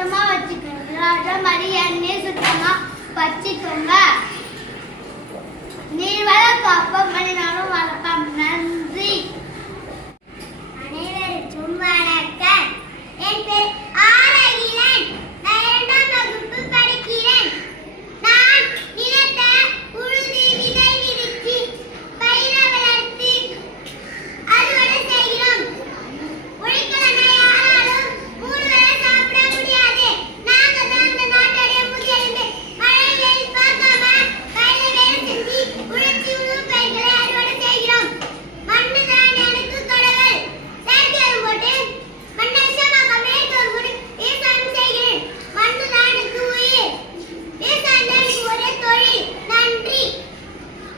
சுத்தமாக சுத்தமா வச்சுக்கணும். அதே மாதிரி என்னையே சுத்தமா வச்சுக்கோங்க.